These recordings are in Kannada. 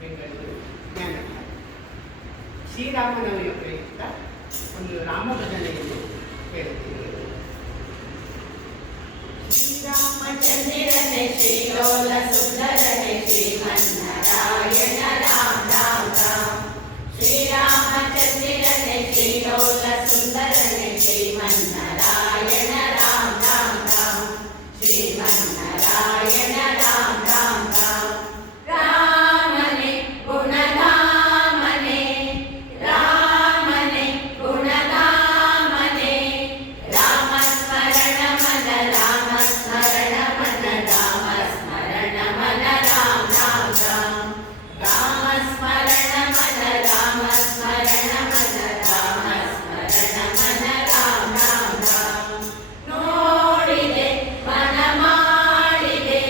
ಬೆಂಗಳೂರು ಜ್ಞಾನಭಾರತಿ. ಶ್ರೀರಾಮನವಮಿಯ ಪ್ರಯುಕ್ತ ಒಂದು ರಾಮಭಜನೆಯನ್ನು ಹೇಳುತ್ತೇವೆ. ಶ್ರೀರಾಮಚಂದ್ರನೇ ಶ್ರೀಲೋಲ ಸುಂದರನೇ ಶ್ರೀಮನ್ನಾರಾಯಣ ರಾಮ ರಾಮ ರಾಮ. ಶ್ರೀರಾಮಚಂದ್ರನೇ ಶ್ರೀಲೋಲ ಸುಂದರನೇ ಶ್ರೀಮನ್ನಾರಾಯಣ ರಾಮ ರಾಮ ರಾಮ. ಶ್ರೀಮನ್ನಾರಾಯಣ ರಾಮ ರಾಮ ರಾಮ. ರಾಮನೇ ಗುಣಧಾಮನೇ ರಾಮನೇ ಗುಣಧಾಮನೇ. ರಾಮ ಸ್ಮರಣ ಮನ ರಾಮ ಸ್ಮರಣ ಮನ ರಾಮ ಸ್ಮರಣ ಮನ ರಾಮ ರಾಮ ರಾಮ. ರಾಮ ಸ್ಮರಣ ಮನ ರಾಮ ಸ್ಮರಣ ಮನ ರಾಮ ಸ್ಮರಣ ಮನ ರಾಮ ರಾಮ ರಾಮ. ನೋಡಿದೆ ಮನ ಮಾಡಿದೆ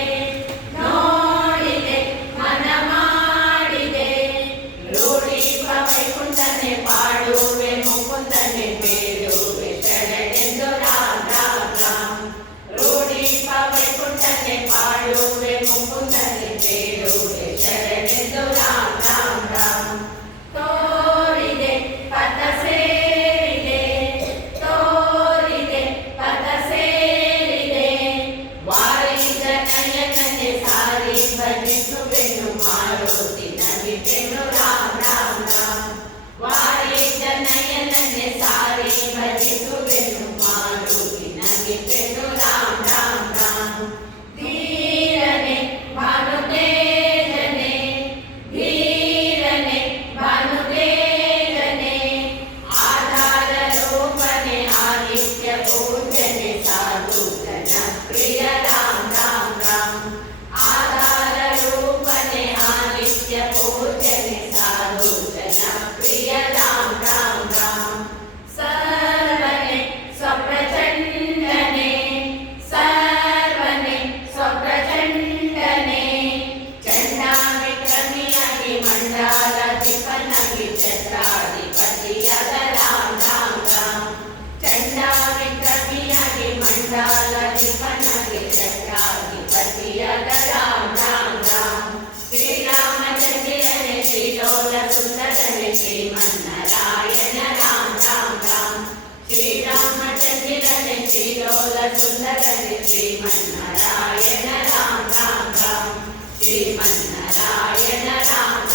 ನೋಡಿದೆ ಮನ ಮಾಡಿದೆ. ರೂಢಿಪ ವೈಕುಂಠನೆ ಪಾಡುವೆ ಮುಕುಂದನೆ ಬೇಡುವೆ ಶರಣೆಂದು ರಾಮ ರಾಮ ರಾಮ. ರೂಢಿಪ ವೈಕುಂಠನೆ ಪಾಡುವೆ ಮುಕುಂದನೆ ಬೇಡುವೆ ಶರಣೆಂದು ರಾಮ ರಾಮ ರಾಮ. ತೋರಿದೆ ಪಥ ಸೇರಿದೆ ತೋರಿದೆ ಪಥ ಸೇರಿದೆ. ವಾರಿದ ನಯನನೆ ಸಾರಿ ಭಜಿಸುವೆನು ಮಾರುತಿ ನಮಿತೆನು ರಾಮ ರಾಮ ರಾಮ. ವಾರಿದ ನಯನನೆ ಸಾರಿ ಭಜಿಸುವೆನು ಮಾರುತಿ ನಮಿತೆನು ರಾಮ ರಾಮ ರಾಮ. ಧೀರನೆ ಭಾನುತೇಜನೆ ಧೀರನೆ ಭಾನುತೇಜನೆ. ಆಧಾರ ರೂಪನೆ ಆದಿತ್ಯ ಪೂಜನೆ ಸಾಧು ಜನ ಪ್ರಿಯ ರಾಮ ರಾಮ ರಾಮ. ಆಧಾರ ರೂಪನೆ ಆದಿತ್ಯ ಪೂಜನೆ ಸಾಧು ಜನ ಪ್ರಿಯ ರಾಮ ರಾಮ ರಾಮ. ಸರ್ವನೆ ಸ್ವಪ್ರಚಂಡನೆ ಸರ್ವನೆ ಸ್ವಪ್ರಚಂಡನೆ. ಚಂಡಾವಿಕ್ರಮಿಯಾಗಿ ಮಂಡಲಾಧಿಪನಾಗಿ ಛತ್ರಾಧಿಪತಿಯಾದ ರಾಮ ರಾಮ ರಾಮ. ಚಂಡಾವಿಕ್ರಮಿಯಾಗಿ ಮಂಡಲಾಧಿಪನಾಗಿ ಛತ್ರಾಧಿಪತಿಯಾದ ರಾಮ ರಾಮ ರಾಮ. ಶ್ರೀರಾಮಚಂದ್ರನೇ ಶ್ರೀಲೋಲ ಸುಂದರನೇ ಶ್ರೀಮನ್ನಾರಾಯಣ ರಾಮ ರಾಮ ರಾಮ. ಶ್ರೀರಾಮಚಂದ್ರನೇ ಶ್ರೀಲೋಲ ಸುಂದರನೇ ಶ್ರೀಮನ್ನಾರಾಯಣ ರಾಮ ರಾಮ ರಾಮ. ಶ್ರೀಮನ್ನಾರಾಯಣ ರಾಮ